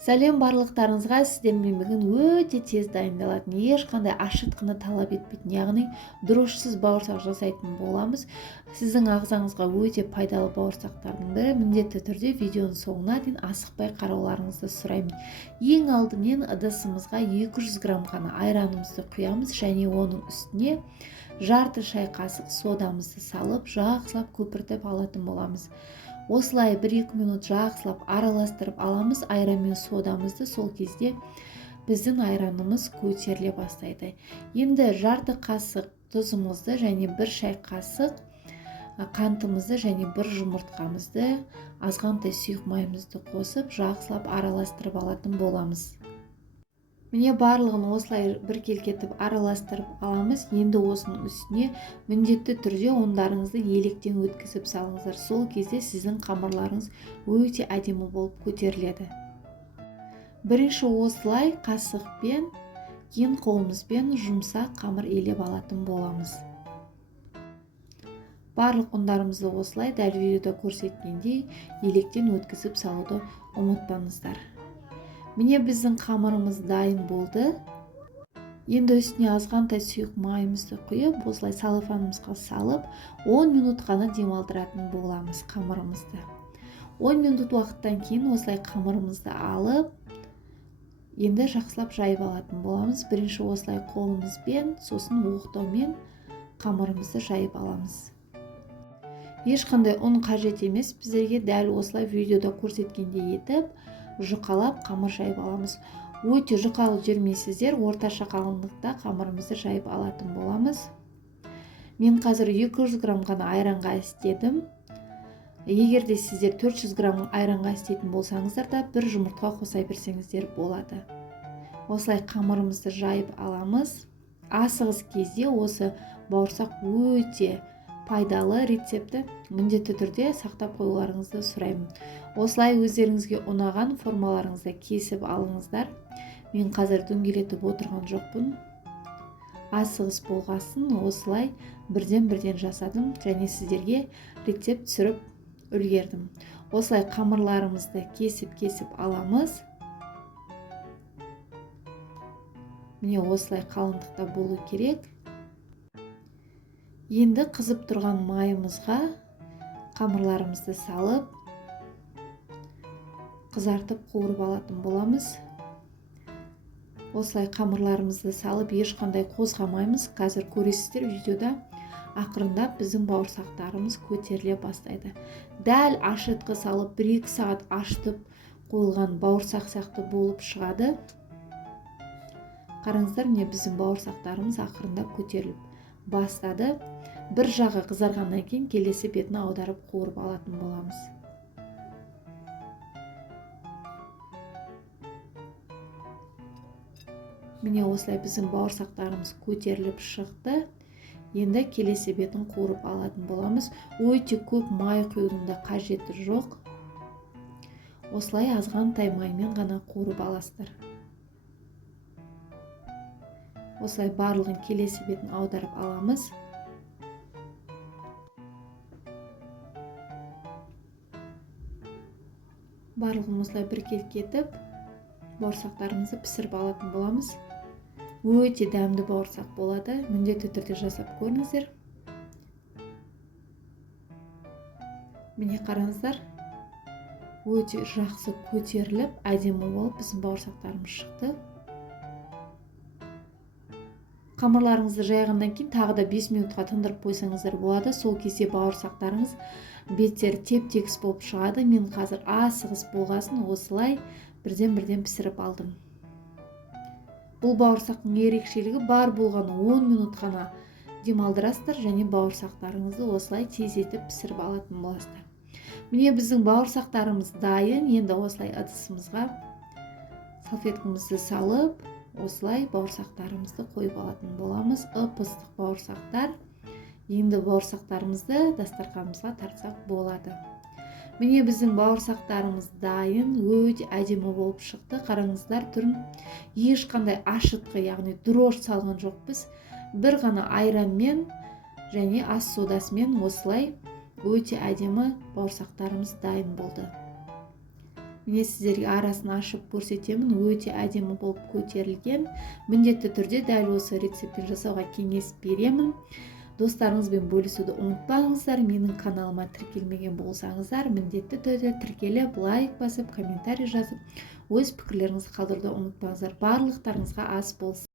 Сәлем барлықтарыңызға. Сіздермен бүгін өте тез дайындалатын, ешқандай ашытқыны талап етпейтін, яғни дрожсыз бауырсақ жасайтын боламыз. Сіздің ағзаңызға өте пайдалы бауырсақтардың бірі. Міндетті түрде видеоның соңына дейін асықпай қарауларыңызды сұраймын. Ең алдымен ыдысымызға 200 грамм ғана айранымызды құямыз және оның үстіне жарты шай қасық содамызды салып, жақсылап көпіртіп алатын боламыз. Осылай 1-2 минут жақсылап араластырып аламыз айран мен содамызды. Сол кезде біздің айранымыз көтеріле бастайды. Енді жарты қасық тұзымызды және 1 шай қасық қантымызды және 1 жұмыртқамызды, азғантай сұйық майымызды қосып, жақсылап араластырып алатын боламыз. Міне барлығын осылай біркелкетіп араластырып аламыз. Енді осының үстіне міндетті түрде ұндарыңызды електен өткізіп салыңыздар. Сол кезде сіздің қамырларыңыз өте әдемі болып көтеріледі. Бірінші осылай қасықпен, кейін қолымызбен жұмсақ қамыр елеп алатын боламыз. Барлық ұндарымызды осылай дәл видеода көрсеткендей електен өткізіп салуды ұмытпаңыздар. Міне біздің қамырымыз дайын болды. Енді үстіне азғантай сұйық майымызды құйып, осылай салафанымызға салып, 10 минут қана демалдыратын боламыз қамырымызды. 10 минут уақыттан кейін осылай қамырымызды алып, енді жақсылап жайып алатын боламыз. Бірінші осылай қолымызбен, сосын оқтаумен қамырымызды жайып аламыз. Ешқандай ұн қажет емес, біздерге дәл осылай видеода көрсеткендей етіп жұқалап қамыр жайып аламыз. Өте жұқалы жүрмейсіздер, орташа қалыңдықта қамырымызды жайып алатын боламыз. Мен қазір 200 грамм ғана айранға істедім. Егер де сіздер 400 грамм айранға істейтін болсаңыздар да 1 жұмыртқа қоса берсеңіздер болады. Осылай қамырымызды жайып аламыз. Асығыс кезде осы бауырсақ өте пайдалы рецепті міндетті түрде сақтап қоюларыңызды сұраймын. Осылай өздеріңізге ұнаған формаларыңызды кесіп алыңыздар. Мен қазір дөңгелетіп отырған жоқпын. Асығыс болғасын осылай бірден жасадым және сіздерге рецепт түсіріп үлгердім. Осылай қамырларымызды кесіп аламыз. Міне осылай қалыңдықта болу керек. Енді қызып тұрған майымызға қамырларымызды салып, қызартып қуырып алатын боламыз. Осылай қамырларымызды салып, ешқандай қозғамаймыз. Қазір көресіздер видеода ақырындап біздің бауырсақтарымыз көтеріле бастайды. Дәл ашытқы салып 1-2 сағат ашытып қойылған бауырсақ сияқты болып шығады. Қараңыздар, не біздің бауырсақтарымыз ақырындап көтеріліп бастады. Bir жағы қызарғаннан кейін келесі бетін аударып қуырып алатын боламыз. Міне осылай біздің бауырсақтарымыз көтеріліп шықты. Енді келесі бетін қуырып алатын боламыз. Өте көп май құюдың да қажеті жоқ. Осылай азғантай маймен ғана қуырып аласыздар. Осылай барлығын келесі бетін аударып аламыз. Барлығын осылай біркелкетіп, бауырсақтарымызды пісіріп алатын боламыз. Өте дәмді бауырсақ болады. Міндетті түрде жасап көріңіздер. Міне қараңыздар. Өте жақсы көтеріліп, әдемі болып біздің бауырсақтарымыз шықты. Қамырларыңызды жайғаннан кейін тағы да 5 минутқа тындырып қойсаңыздар болады. Сол кезде бауырсақтарыңыз беттері теп-тегіс болып шығады. Мен қазір асығыс болғасын осылай бірден пісіріп алдым. Бұл бауырсақтың ерекшелігі бар болғаны 10 минут қана демалдырасыздар және бауырсақтарыңызды осылай тездетіп пісіріп алатын боласыздар. Міне біздің бауырсақтарымыз дайын. Енді осылай ыдысымызға салфеткамызды салып, осылай бауырсақтарымызды қойып алатын боламыз. Ып-ыстық бауырсақтар. Енді бауырсақтарымызды дастарханымызға тартсақ болады. Міне біздің бауырсақтарымыз дайын, өте әдемі болып шықты. Қараңыздар, түрін ешқандай ашытқы, яғни дрожь салған жоқпыз. Bir ғана айранмен және ас содасымен осылай өте әдемі бауырсақтарымыз дайын болды. міне сіздерге арасын ашып көрсетемін. Өте әдемі болып көтерілген. Міндетті түрде дәл осы рецептпен жасауға кеңес беремін. Достарыңызбен бөлісуді ұмытпаңыздар. Менің каналыма тіркелмеген болсаңыздар, міндетті түрде тіркеліп, лайк басып, комментарий жазып, өз пікірлеріңізді қалдыруды ұмытпаңыздар. Барлықтарыңызға ас болсын.